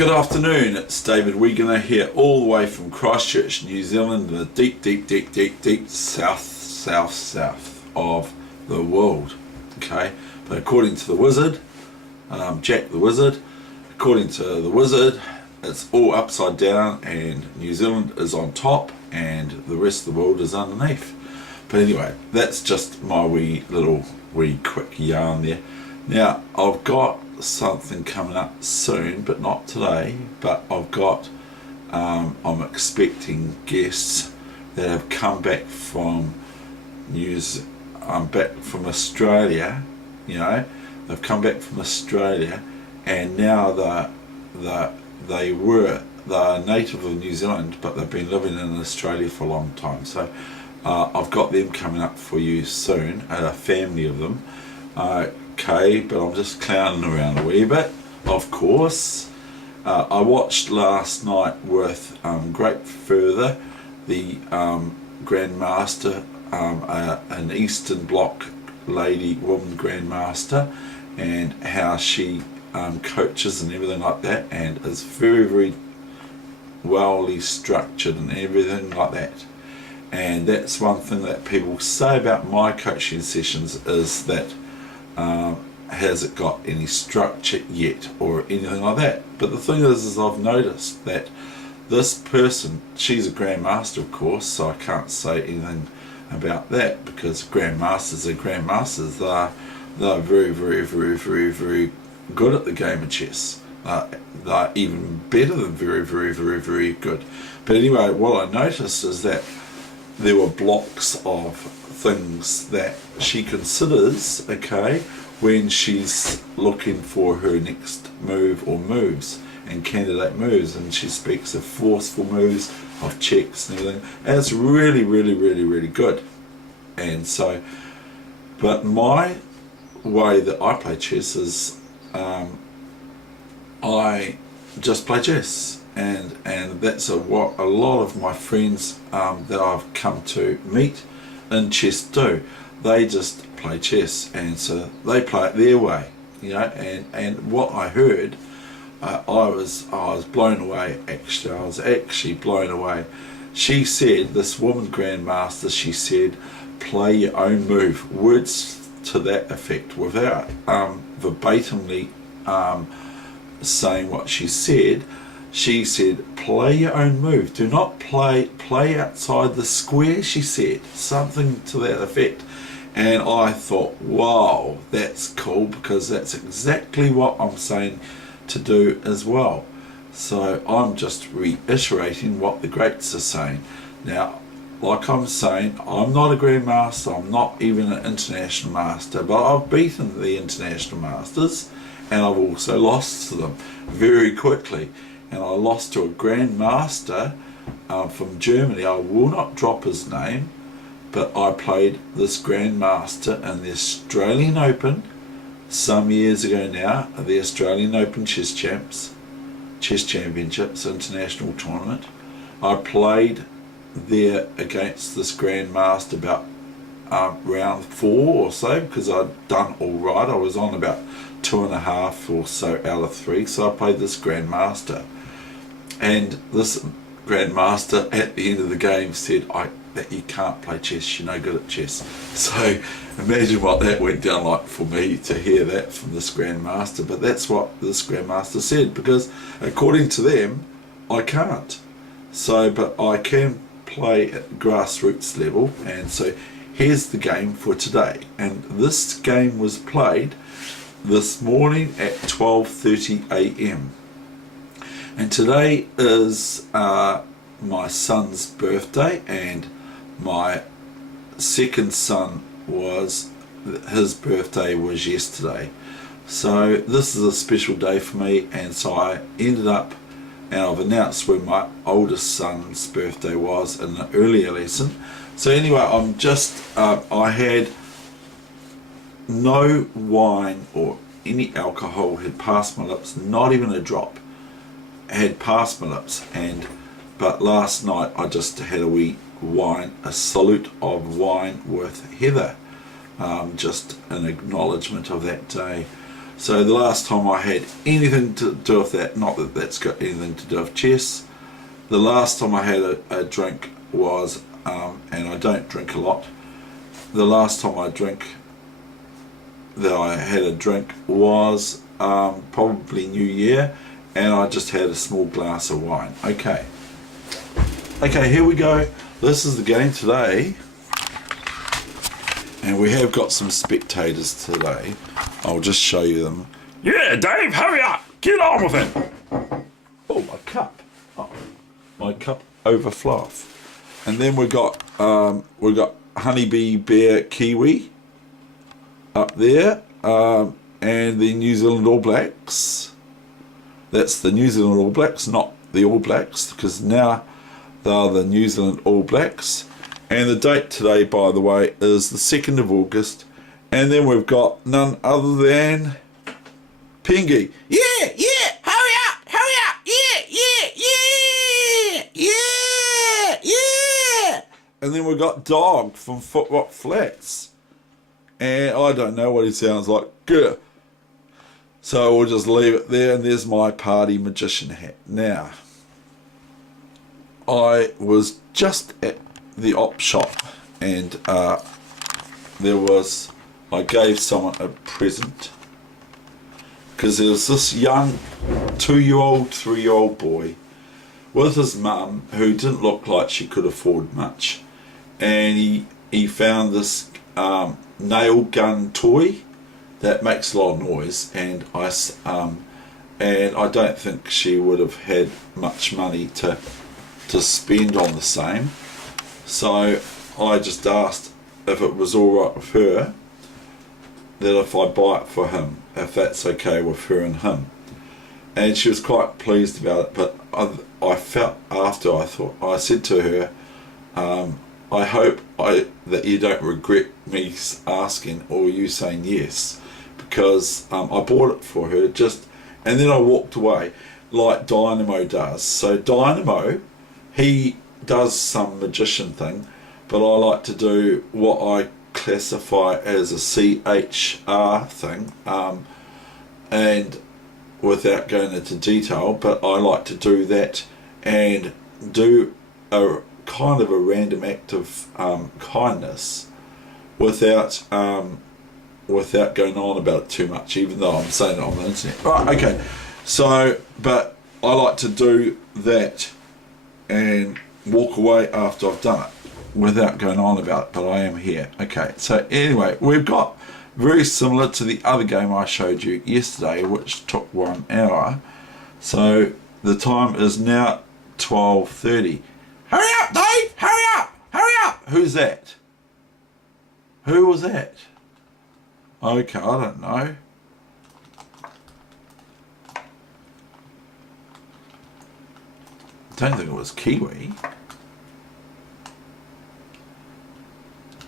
Good afternoon, it's David Weegenaar here, all the way from Christchurch, New Zealand, in the deep south of the world. Okay, but according to the wizard, Jack the Wizard, according to the wizard, it's all upside down and New Zealand is on top and the rest of the world is underneath. But anyway, that's just my wee quick yarn there. Now, I've got something coming up soon, but not today, but I've got I'm expecting guests that have come back from back from Australia. You know, they've come back from Australia, and now they're native of New Zealand, but they've been living in Australia for a long time. So I've got them coming up for you soon, a family of them. Okay, but I'm just clowning around a wee bit, of course. I watched last night with great fervour the Grandmaster, an Eastern Bloc woman Grandmaster, and how she coaches and everything like that, and is very, very wellly structured and everything like that. And that's one thing that people say about my coaching sessions, is that has it got any structure yet or anything like that. But the thing is I've noticed that this person, she's a Grandmaster of course, so I can't say anything about that, because Grandmasters are Grandmasters. They're very, very, very, very, very good at the game of chess. They're even better than very, very, very, very good. But anyway, what I noticed is that there were blocks of things that she considers, okay, when she's looking for her next move or moves and candidate moves, and she speaks of forceful moves, of checks and everything, and it's really, really, really, really good. And so, but my way that I play chess is I just play chess, and that's what a lot of my friends that I've come to meet in chess do. They just play chess, and so they play it their way, you know. And what I heard, I was blown away. Actually, I was actually blown away. She said, this woman Grandmaster, she said, play your own move. Words to that effect, without verbatimly saying what she said. She said, play your own move. Do not play outside the square, she said. Something to that effect. And I thought, wow, that's cool, because that's exactly what I'm saying to do as well. So I'm just reiterating what the greats are saying. Now, like I'm saying, I'm not a Grandmaster, I'm not even an International Master, but I've beaten the International Masters, and I've also lost to them very quickly. And I lost to a Grandmaster from Germany. I will not drop his name, but I played this Grandmaster in the Australian Open some years ago now, the Australian Open Chess Championships International Tournament. I played there against this Grandmaster about round 4 or so, because I'd done all right. I was on about 2.5 or so out of 3, so I played this Grandmaster. And this Grandmaster at the end of the game said that you can't play chess, you're no good at chess. So imagine what that went down like for me to hear that from this Grandmaster. But that's what this Grandmaster said, because according to them, I can't. So, but I can play at grassroots level, and so here's the game for today. And this game was played this morning at 12:30 a.m. And today is my son's birthday, and my second son his birthday was yesterday. So this is a special day for me, and so I ended up, and I've announced when my oldest son's birthday was in the earlier lesson. So anyway, I'm just I had no wine or any alcohol had passed my lips, not even a drop had passed my lips. But last night I just had a wee wine, a salute of wine with Heather, just an acknowledgement of that day. So the last time I had anything to do with that, not that that's got anything to do with chess, the last time I had a drink was, and I don't drink a lot, the last time I had a drink was probably New Year, and I just had a small glass of wine. Okay, here we go. This is the game today, and we have got some spectators today. I'll just show you them. Yeah, Dave, hurry up! Get on with it! Oh, my cup. Oh, my cup overflows. And then we've got Honeybee Bear Kiwi up there, and the New Zealand All Blacks. That's the New Zealand All Blacks, not the All Blacks, because now they are the New Zealand All Blacks. And the date today, by the way, is the 2nd of August. And then we've got none other than Pengy. Yeah, hurry up, yeah. And then we've got Dog from Footrock Flats. And I don't know what he sounds like. Good. So we'll just leave it there, and there's my party magician hat. Now, I was just at the op shop, and I gave someone a present, because there was this young 2-year-old, 3-year-old boy with his mum who didn't look like she could afford much, and he found this nail gun toy that makes a lot of noise, and I don't think she would have had much money to spend on the same. So I just asked if it was all right with her, that if I buy it for him, if that's okay with her and him. And she was quite pleased about it, but I felt after, I said to her, I hope that you don't regret me asking or you saying yes, because I bought it for her and then I walked away like Dynamo does. So Dynamo, he does some magician thing, but I like to do what I classify as a CHR thing, and without going into detail, but I like to do that and do a kind of a random act of kindness without going on about it too much, even though I'm saying it on the internet. Right, okay. So, but I like to do that and walk away after I've done it without going on about it, but I am here. Okay, so anyway, we've got very similar to the other game I showed you yesterday, which took 1 hour. So the time is now 12:30. Hurry up, Dave! Hurry up! Hurry up! Who's that? Who was that? Okay, I don't know. Don't think it was Kiwi.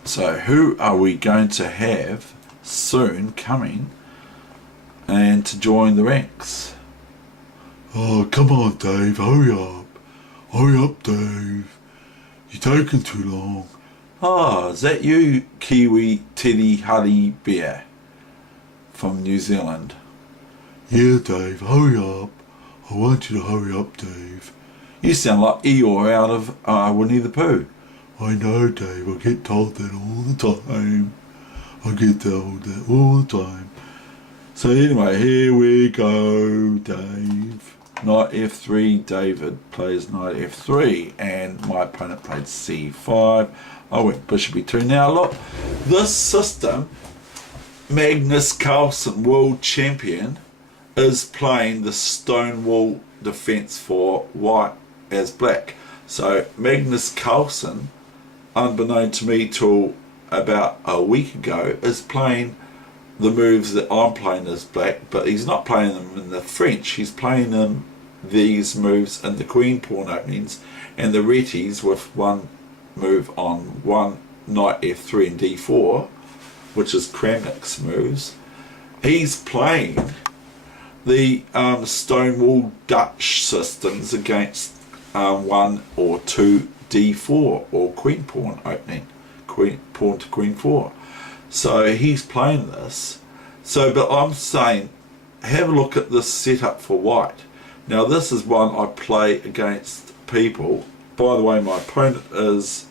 So who are we going to have soon coming and to join the ranks? Oh, come on, Dave, hurry up. Hurry up, Dave. You're taking too long. Oh, is that you, Kiwi Teddy Honey Bear from New Zealand? Yeah, Dave, hurry up. I want you to hurry up, Dave. You sound like Eeyore out of Winnie the Pooh. I know, Dave, I get told that all the time. I get told that all the time. So anyway, here we go, Dave. Knight F3, David plays Knight F3, and my opponent played C5. I went Bishop E2. Now look, this system, Magnus Carlsen, world champion, is playing the Stonewall defense for white as black. So Magnus Carlsen, unbeknown to me till about a week ago, is playing the moves that I'm playing as black, but he's not playing them in the French. He's playing these moves in the queen pawn openings and the reties with one move on one knight F3 and D4, which is Kramnik's moves. He's playing the Stonewall Dutch systems against 1 or 2 D4 or queen pawn opening, queen pawn to queen 4. So he's playing this. So, but I'm saying have a look at this setup for white. Now this is one I play against people. By the way, my opponent is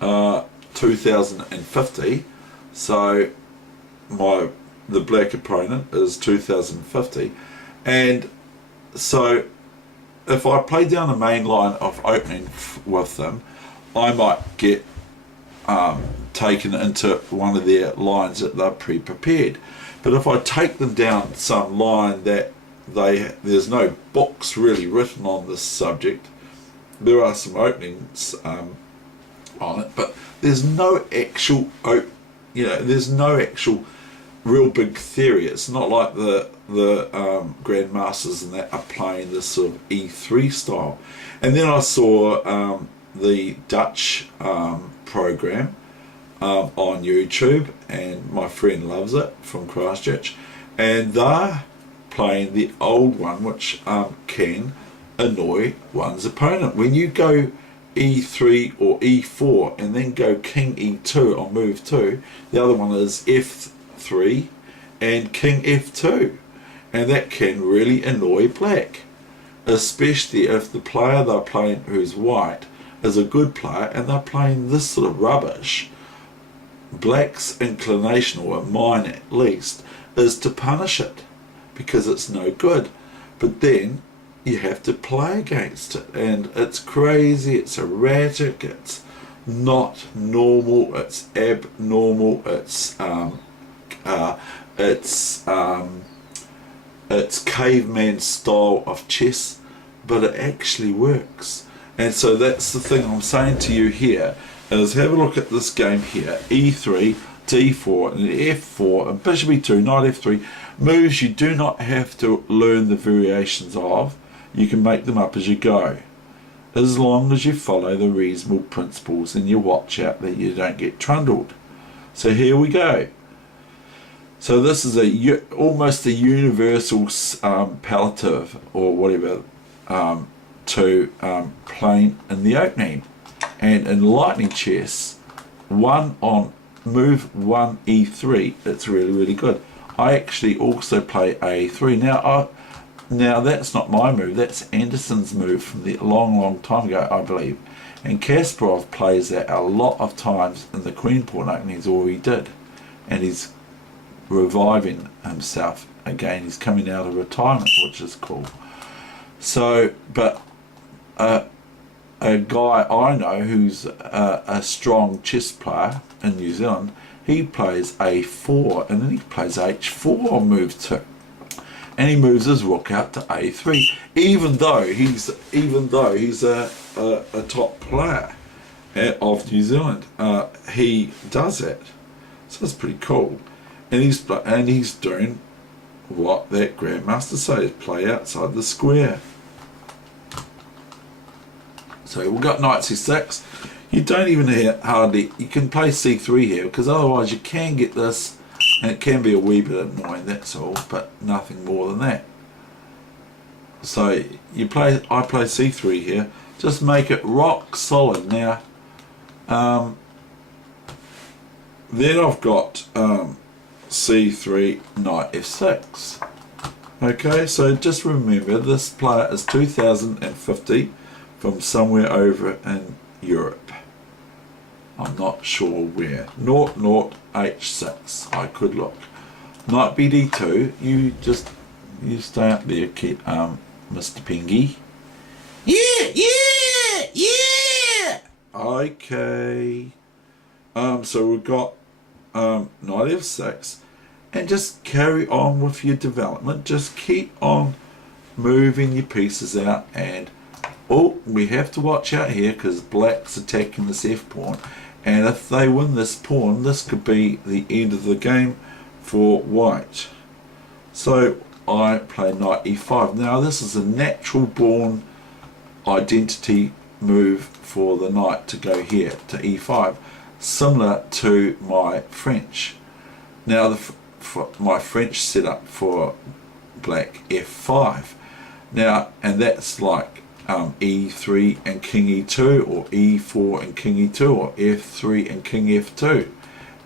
2050, so the black opponent is 2050, and so if I play down the main line of opening with them, I might get taken into one of their lines that they're pre-prepared. But if I take them down some line that there's no books really written on this subject, there are some openings on it, but there's no actual there's no actual real big theory. It's not like the grandmasters and that are playing this sort of E3 style. And then I saw the Dutch program on YouTube, and my friend loves it, from Christchurch, and they're playing the old one, which can annoy one's opponent. When you go E3 or E4 and then go King E2 on move 2, the other one is F3 and King F2, and that can really annoy black, especially if the player they're playing, who's white, is a good player and they're playing this sort of rubbish. Black's inclination, or mine at least, is to punish it because it's no good, but then you have to play against it, and it's crazy, it's erratic, it's not normal, it's abnormal, it's caveman style of chess, but it actually works. And so that's the thing I'm saying to you here, is have a look at this game here. E3, D4 and F4 and bishop E2, knight F3, moves you do not have to learn the variations of. You can make them up as you go, as long as you follow the reasonable principles and you watch out that you don't get trundled. So here we go. So this is almost a universal palliative, or whatever, to playing in the opening. And in lightning chess, one on move 1 E3, it's really good. I actually also play A3. Now that's not my move, that's Anderson's move from the long time ago, I believe. And Kasparov plays that a lot of times in the Queen Pawn openings, or he did. And he's reviving himself again, he's coming out of retirement, which is cool. So, but a guy I know who's a strong chess player in New Zealand, he plays A4 and then he plays H4 on move 2. And he moves his rook out to A3, even though he's a top player of New Zealand. He does it, so it's pretty cool. And he's doing what that grandmaster says: play outside the square. So we've got knight C6. You don't even hardly. You can play C3 here, because otherwise you can get this. And it can be a wee bit annoying, that's all, but nothing more than that. So I play C3 here, just make it rock solid. Now, then I've got C3, knight F6. Okay, so just remember, this player is 2050 from somewhere over in Europe. I'm not sure where. 00H6. I could look. Knight BD2. You stay up there, kid, Mr. Pingy. Yeah. Okay. So we've got knight F6, and just carry on with your development. Just keep on moving your pieces out, and we have to watch out here because black's attacking this F pawn. And if they win this pawn, this could be the end of the game for white. So I play knight E5. Now this is a natural born identity move for the knight to go here to E5, similar to my French. Now my French setup for black F5. Now, and that's like E3 and King E2, or E4 and King E2, or F3 and King F2,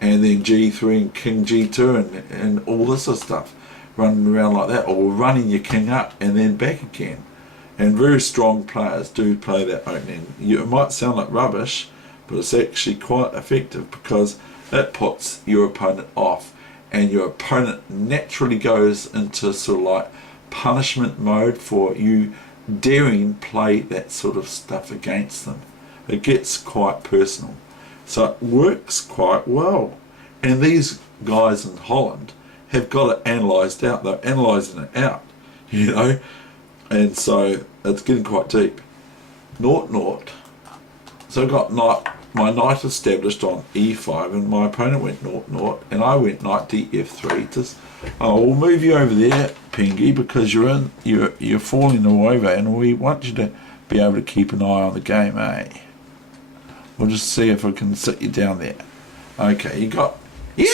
and then G3 and King G2, and all this sort of stuff. running around like that, or running your king up and then back again. And very strong players do play that opening. It might sound like rubbish, but it's actually quite effective because it puts your opponent off, and your opponent naturally goes into sort of like punishment mode for you daring play that sort of stuff against them. It gets quite personal. So it works quite well. And these guys in Holland have got it analysed out. They're analysing it out, you know. And so it's getting quite deep. 0-0. So I got my knight established on e5, and my opponent went 0-0, and I went knight df3. I will move you over there, Pingy, because you're falling over, and we want you to be able to keep an eye on the game, eh? We'll just see if I can sit you down there. Okay, you got yeah.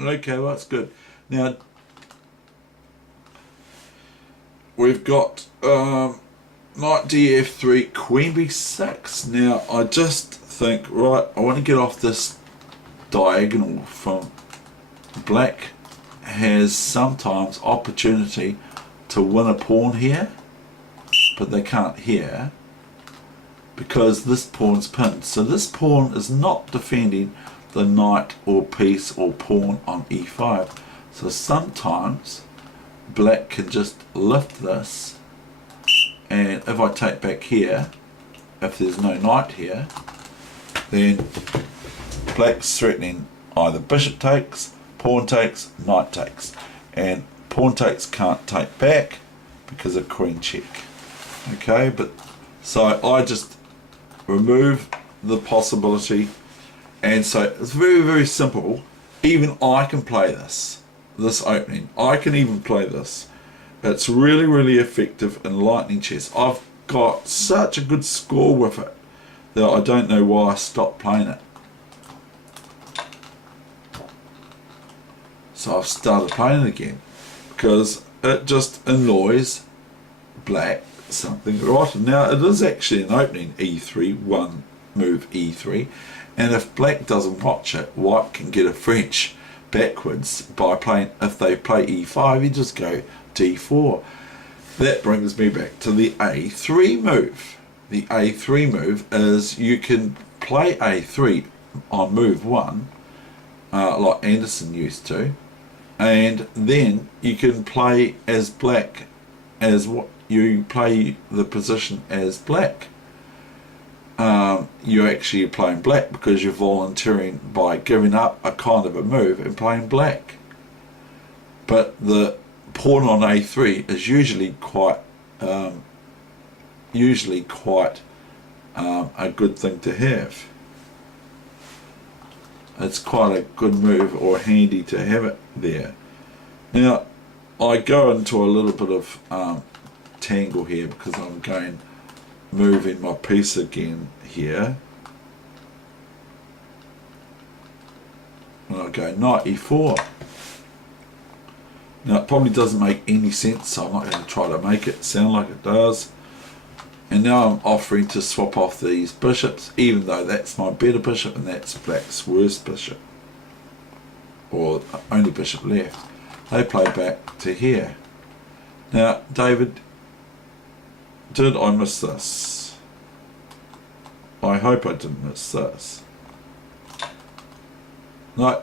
Okay, well, that's good. Now we've got knight df3, queen b6. Now I just think, right, I want to get off this diagonal from black. Has sometimes opportunity to win a pawn here, but they can't here because this pawn's pinned. So this pawn is not defending the knight or piece or pawn on e5. So sometimes black can just lift this, and if I take back here, if there's no knight here, then black's threatening either bishop takes, pawn takes, knight takes, and pawn takes can't take back because of queen check. Okay, but so I just remove the possibility, and so it's very, very simple. Even I can play this opening. I can even play this. It's really, really effective in lightning chess. I've got such a good score with it that I don't know why I stopped playing it. So I've started playing it again because it just annoys black something rotten. Now it is actually an opening e3, one move e3, and if black doesn't watch it, white can get a French backwards by playing, if they play e5, you just go d4. That brings me back to the a3 move. The a3 move is you can play a3 on move 1 like Anderson used to, and then you can play as black as what you play the position as black. You're actually playing black because you're volunteering by giving up a kind of a move and playing black. But the pawn on a3 is usually quite a good thing to have. It's quite a good move, or handy to have it there. Now I go into a little bit of tangle here because I'm moving my piece again here, and I go knight e4. Now it probably doesn't make any sense, so I'm not going to try to make it sound like it does. And now I'm offering to swap off these bishops, even though that's my better bishop and that's black's worst bishop, or only bishop left. They play back to here. Now, David, did I miss this? I hope I didn't miss this. No,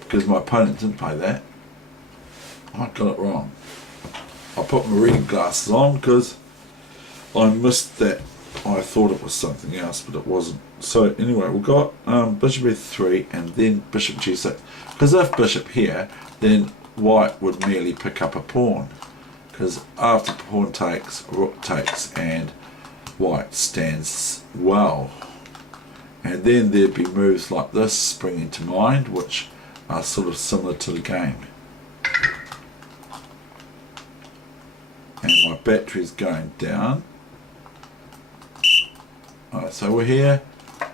because my opponent didn't play that. I got it wrong. I put my reading glasses on because I missed that. I thought it was something else, but it wasn't. So anyway, we've got bishop f3 and then bishop g6. Because if bishop here, then white would merely pick up a pawn. Because after pawn takes, rook takes, and white stands well. And then there'd be moves like this springing to mind, which are sort of similar to the game. And my battery's going down. Alright, so we're here,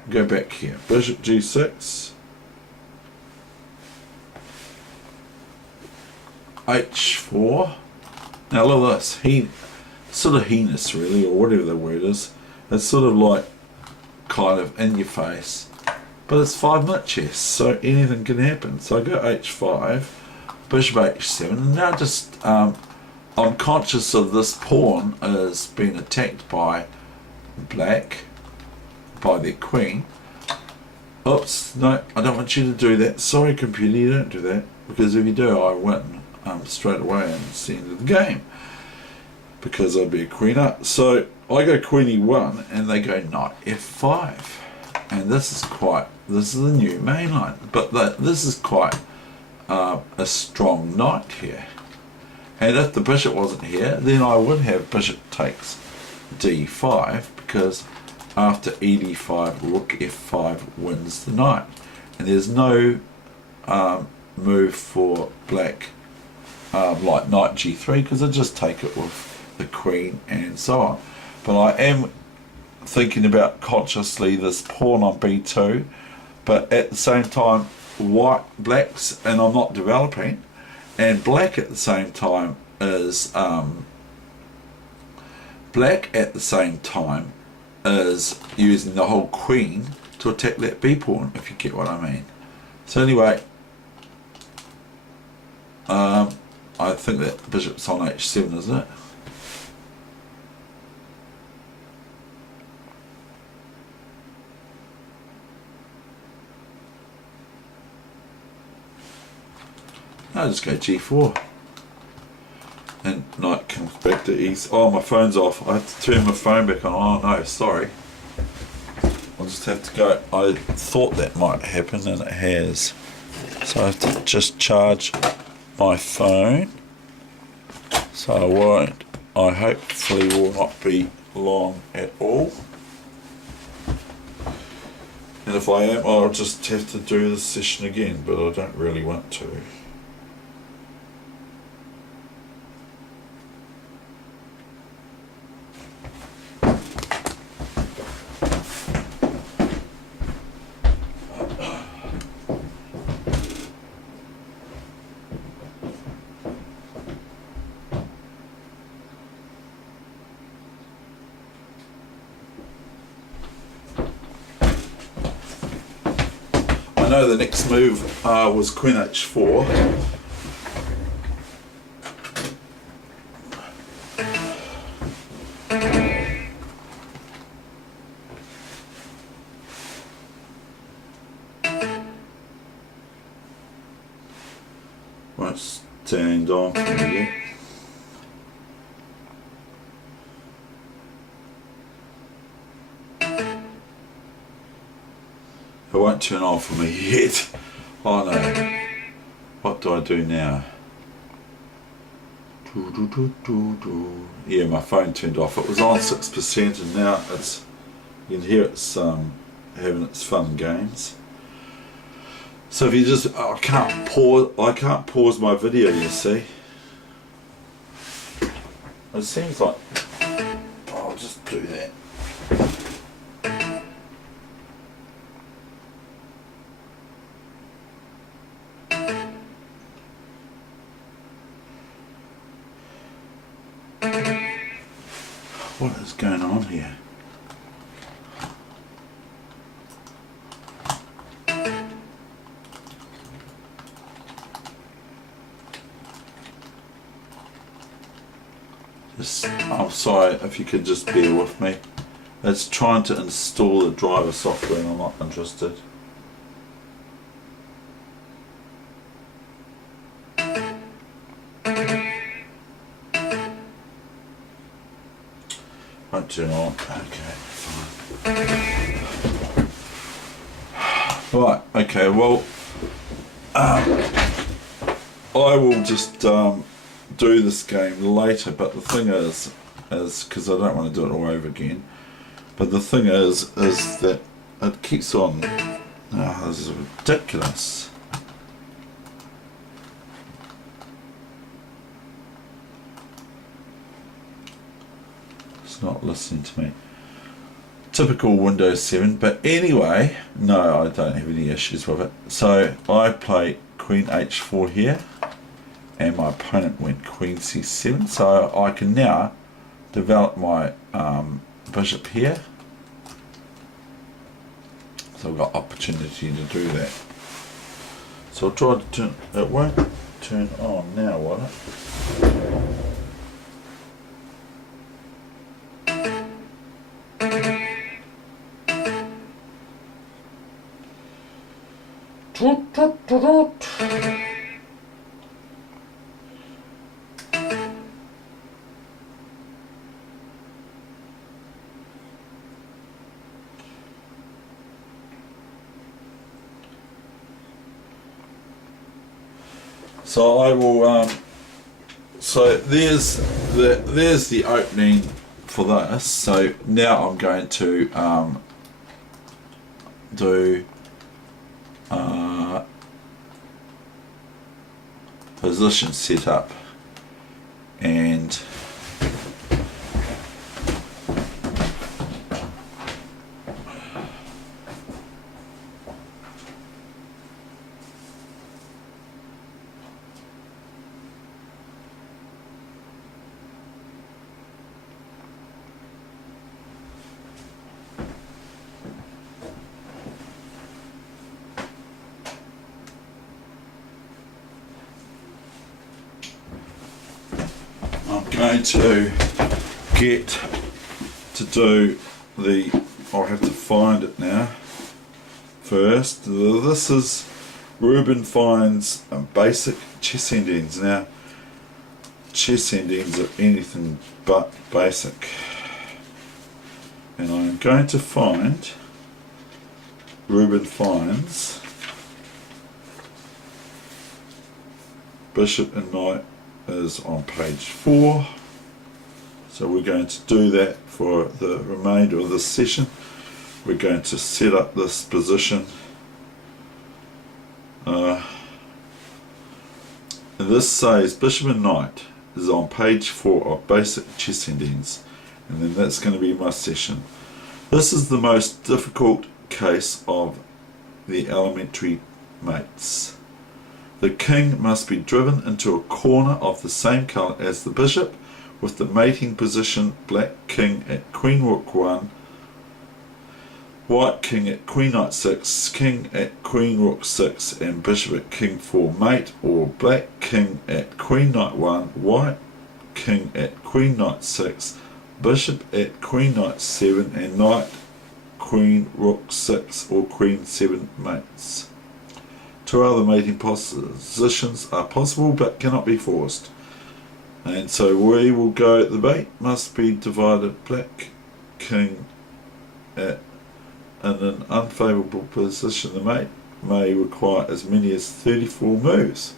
go back here, bishop g6, h4. Now look at this, sort of heinous really, or whatever the word is. It's sort of like kind of in your face, but it's 5-minute chess, so anything can happen. So I go h5, bishop h7, and now just I'm conscious of this pawn is being attacked by black, by their queen. Oops, no, I don't want you to do that. Sorry computer, you don't do that, because if you do I win straight away and it's the end of the game, because I'd be a queen up. So I go queen e1 and they go knight f5, and this is the new mainline, but this is quite a strong knight here. And if the bishop wasn't here, then I would have bishop takes d5, because after ed5, rook f5 wins the knight. And there's no move for black like knight g3, because I just take it with the queen and so on. But I am thinking about consciously this pawn on b2, but at the same time black's, and I'm not developing, and black at the same time is using the whole queen to attack that b pawn, if you get what I mean. So anyway, I think that bishop's on h7, isn't it? No, just go g4. And knight comes back to e. Oh, my phone's off. I have to turn my phone back on. Oh no, sorry. I'll just have to go. I thought that might happen and it has. So I have to just charge my phone. So I hopefully will not be long at all. And if I am, I'll just have to do the session again, but I don't really want to. I know the next move was queen h4. Won't stand on for me yet. It won't turn on for me yet. Oh no. What do I do now? Yeah, my phone turned off. It was on 6% and now it's, you can hear it's having its fun games. So if you just, I can't pause my video, you see. It seems like, I'll just do that. What is going on here? I'm sorry if you could just bear with me. It's trying to install the driver software and I'm not interested. Won't turn on. Okay, fine. Right, okay, well, I will just do this game later, but the thing is because I don't want to do it all over again, but the thing is that it keeps on, this is ridiculous. It's not listening to me. Typical Windows 7, but anyway, no, I don't have any issues with it. So I play Queen H4 here, and my opponent went Queen C7, so I can now develop my bishop here. So I've got opportunity to do that. So I'll try to turn, it won't turn on now, will it? So I will. So there's the opening for this. So now I'm going to do position setup, and I'm going to get to do the, I'll have to find it now first. This is Rueben Fine's basic chess endings. Now, chess endings are anything but basic. And I'm going to find Rueben Fine's Bishop and Knight is on page 4. So we're going to do that for the remainder of this session. We're going to set up this position. And this says Bishop and Knight is on page 4 of basic chess endings, and then that's going to be my session. This is the most difficult case of the elementary mates. The king must be driven into a corner of the same colour as the bishop, with the mating position black king at queen rook 1, white king at queen knight 6, king at queen rook 6, and bishop at king 4 mate, or black king at queen knight 1, white king at queen knight 6, bishop at queen knight 7, and knight queen rook 6 or queen 7 mates. Two other mating positions are possible but cannot be forced. And so we will go, the mate must be divided black king at in an unfavourable position. The mate may require as many as 34 moves.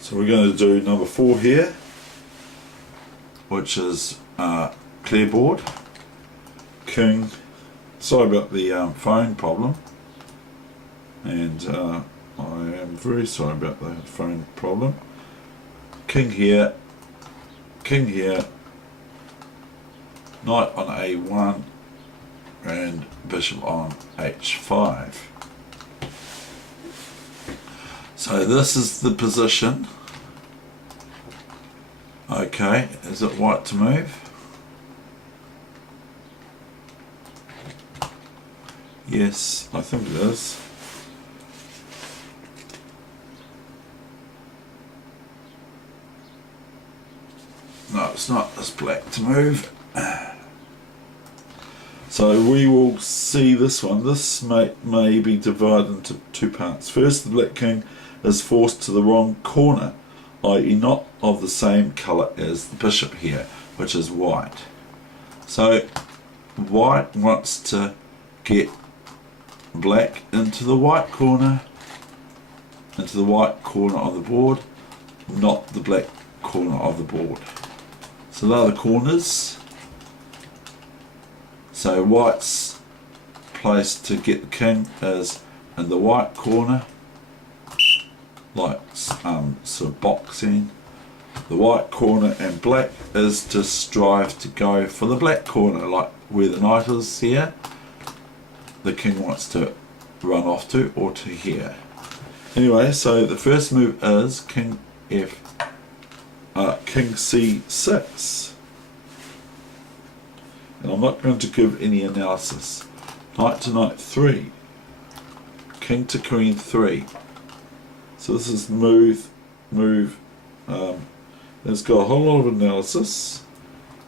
So we're going to do number 4 here, which is clearboard, king, sorry about the phone problem, and I am very sorry about the phone problem. King here, knight on a1, and bishop on h5. So this is the position. Okay, is it white to move? Yes, I think it is. No, it's not. It's black to move. So we will see this one. This may be divided into 2 parts. First, the black king is forced to the wrong corner, i.e. not of the same colour as the bishop here, which is white. So white wants to get black into the white corner of the board, not the black corner of the board. So there are the corners. So white's place to get the king is in the white corner, like sort of boxing. The white corner, and black is to strive to go for the black corner, like where the knight is here. The king wants to run off to, or to here. Anyway, so the first move is king c6. And I'm not going to give any analysis. Knight to knight 3. King to queen 3. So this is move. It's got a whole lot of analysis.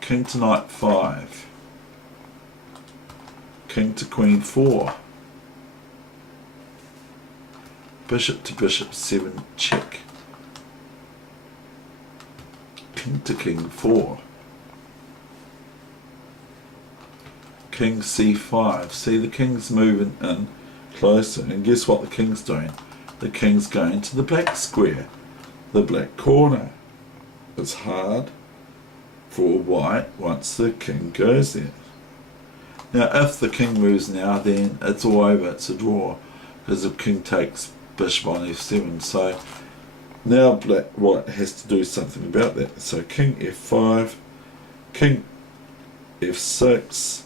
King to knight 5. King to queen 4. Bishop to bishop 7 check. King to king 4. King c5. See, the king's moving in closer, and guess what the king's doing? The king's going to the black square, the black corner. It's hard for white once the king goes there. Now if the king moves now, then it's all over, it's a draw, because the king takes bishop on f7. So now white has to do something about that. So king f5, king f6,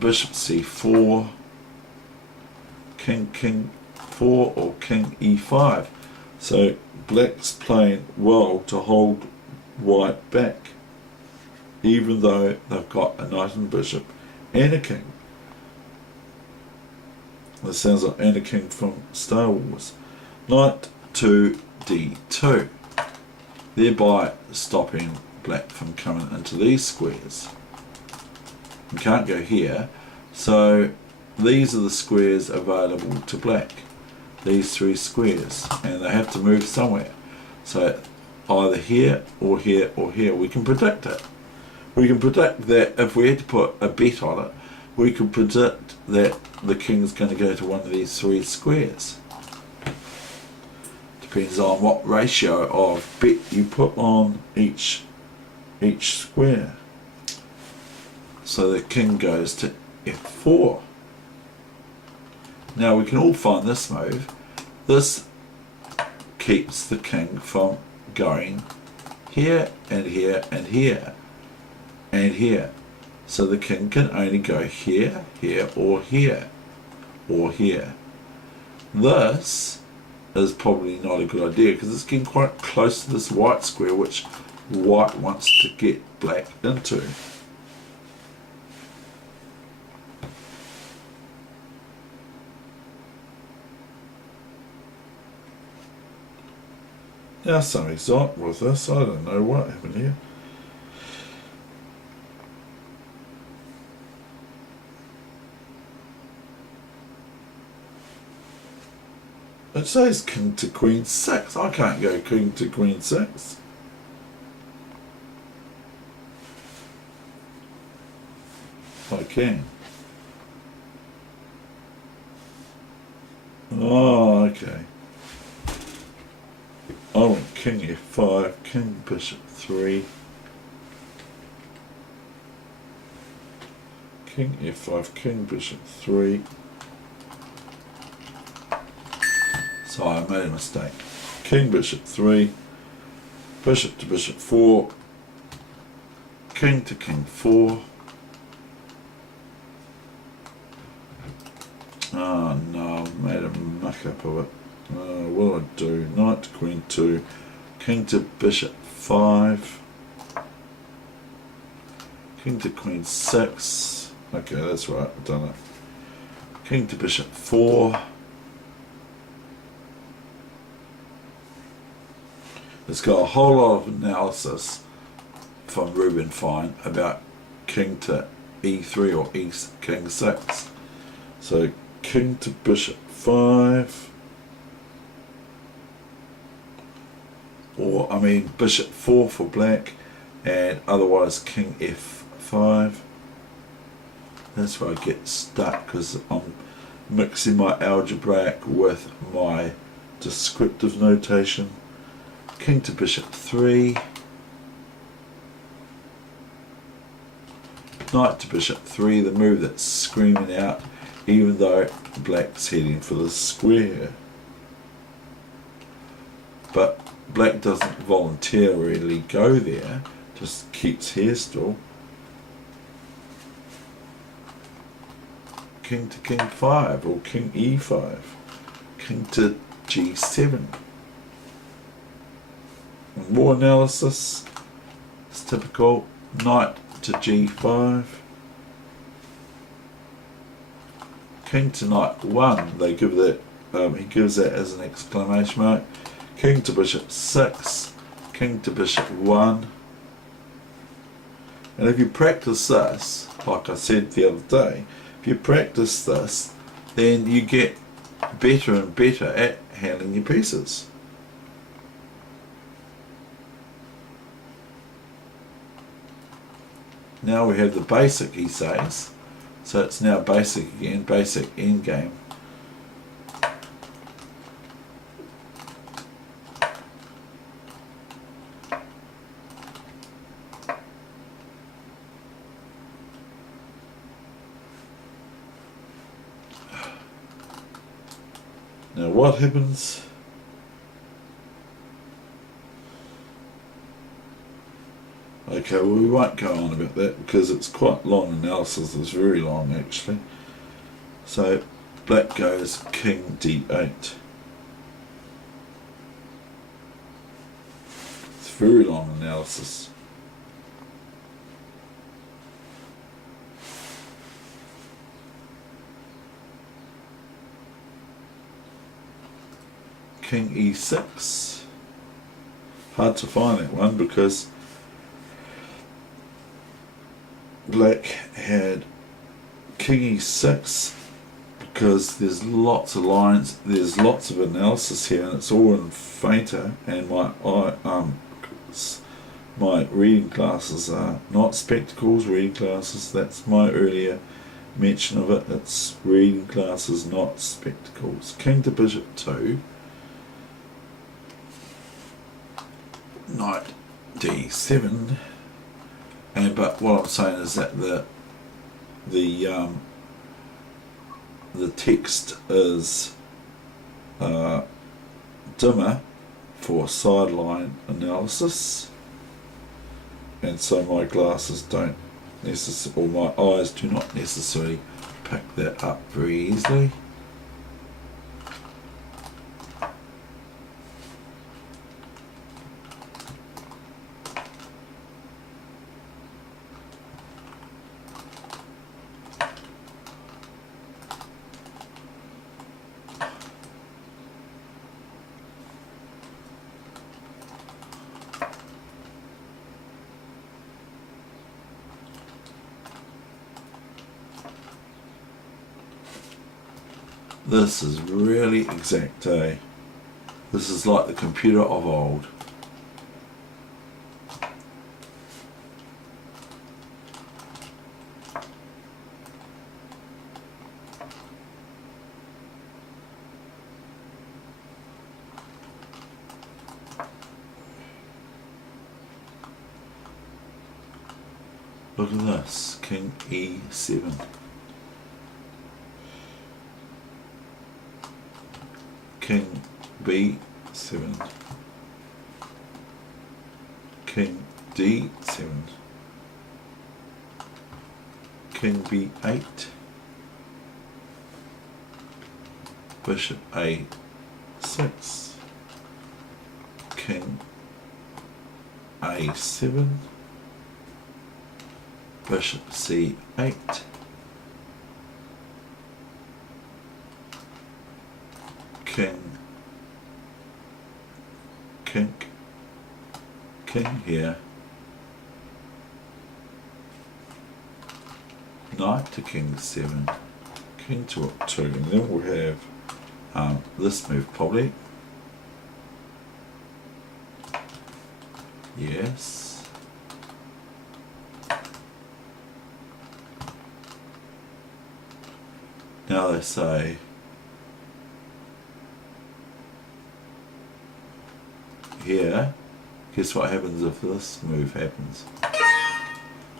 bishop c4, king 4, or king e5. So black's playing well to hold white back, even though they've got a knight and bishop and a king. This sounds like Anakin from Star Wars. Knight to d2, thereby stopping black from coming into these squares. You can't go here, so these are the squares available to black, these 3 squares, and they have to move somewhere. So either here or here or here. We can predict it. We can predict that if we had to put a bet on it, we could predict that the king's going to go to one of these 3 squares. Depends on what ratio of bet you put on each square. So the king goes to f4. Now we can all find this move. This keeps the king from going here and here and here and here. So the king can only go here, here, or here, or here. This is probably not a good idea because it's getting quite close to this white square, which white wants to get black into. Now something's up with this. I don't know what happened here. It says king to queen 6. I can't go king to queen 6. I can. Oh, okay. I went king f5, king bishop 3. King f5, king bishop 3. So I made a mistake. King bishop 3, bishop to bishop 4, king to king 4. Oh no, I've made a muck up of it. What do I do? Knight to queen 2, king to bishop 5, king to queen 6. Okay, that's right, I've done it. King to bishop 4. It's got a whole lot of analysis from Rueben Fine about king to e3 or king 6. So king to bishop 5, or I mean bishop 4 for black, and otherwise king f5. That's where I get stuck because I'm mixing my algebraic with my descriptive notation. King to bishop 3, knight to bishop 3, the move that's screaming out even though black's heading for the square. But black doesn't voluntarily go there, just keeps here still. King to king 5 or king e5, king to G7. More analysis. It's typical. Knight to G5. King to Knight 1. They give that. He gives that as an exclamation mark. King to Bishop 6. King to Bishop 1. And if you practice this, like I said the other day, if you practice this, then you get better and better at handling your pieces. Now we have the basic, he says. So it's now basic again, basic endgame. Now what happens? Okay, well we won't go on about that because it's quite long analysis, it's very long actually. So black goes King D8. It's very long analysis. King E6. Hard to find that one because black had King E6 because there's lots of lines, there's lots of analysis here, and it's all in fainter. And my reading glasses are not spectacles, reading glasses. That's my earlier mention of it. It's reading glasses, not spectacles. King to Bishop 2. Knight D7. And but what I'm saying is that the text is dimmer for sideline analysis, and so my glasses don't necessarily, or my eyes do not necessarily pick that up very easily. This is really exact, eh? This is like the computer of old. Look at this, King E7. King B7, King D7, King B8, Bishop A6, King A7, Bishop C8, King here, Knight to King 7, King to Rook 2, and then we'll have this move probably. Yes. Now they say here, guess what happens if this move happens?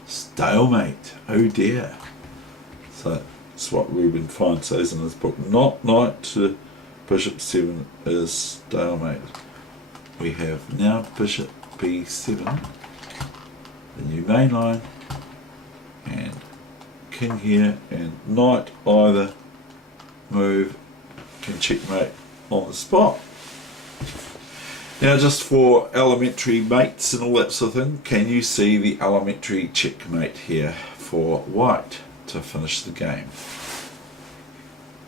Stalemate. Oh dear. So that's what Rueben Fine says in his book. Not Knight to Bishop 7 is stalemate. We have now Bishop B7, the new main line, and King here, and Knight either move can checkmate on the spot. Now, just for elementary mates and all that sort of thing, can you see the elementary checkmate here for white to finish the game?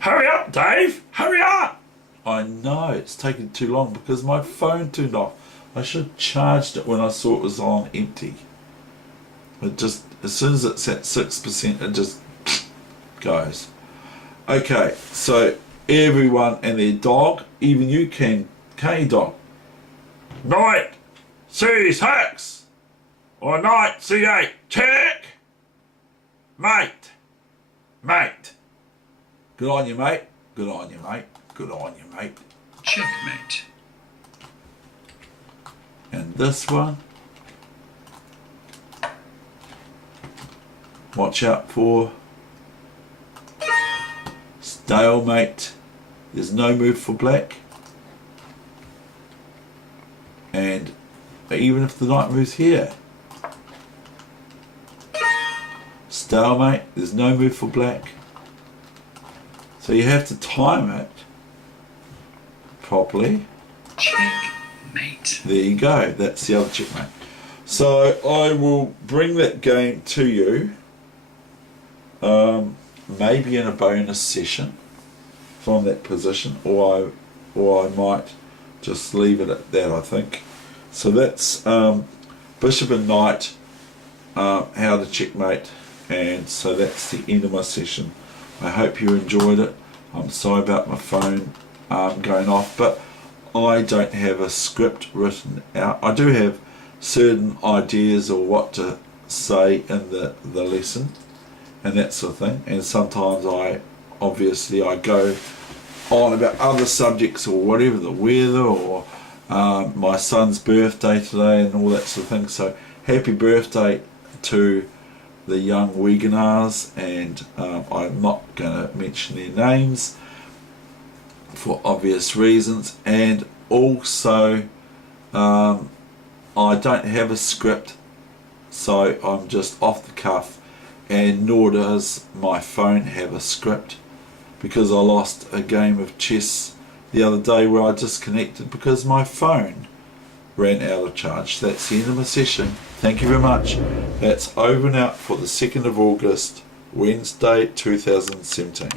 Hurry up, Dave! Hurry up! I know, it's taking too long because my phone turned off. I should have charged it when I saw it was on empty. It just, as soon as it's at 6%, it just goes. Okay, so everyone and their dog, even you can, K-dog. Night C6 or night C8. Check! Mate. Mate. Good on you, mate. Good on you, mate. Good on you, mate. Checkmate. And this one, watch out for stalemate. There's no move for black. And even if the knight moves here, stalemate, there's no move for black. So you have to time it properly. Checkmate. There you go, that's the other checkmate. So I will bring that game to you, maybe in a bonus session from that position, or I might just leave it at that, I think. So that's bishop and knight, how to checkmate, and so that's the end of my session. I hope you enjoyed it. I'm sorry about my phone going off, but I don't have a script written out. I do have certain ideas or what to say in the lesson and that sort of thing, and sometimes I go on about other subjects or whatever, the weather or my son's birthday today and all that sort of thing. So happy birthday to the young Weegenaars, and I'm not going to mention their names for obvious reasons. And also I don't have a script, so I'm just off the cuff, and nor does my phone have a script, because I lost a game of chess the other day where I disconnected because my phone ran out of charge. That's the end of my session. Thank you very much. That's over and out for the 2nd of August, Wednesday 2017.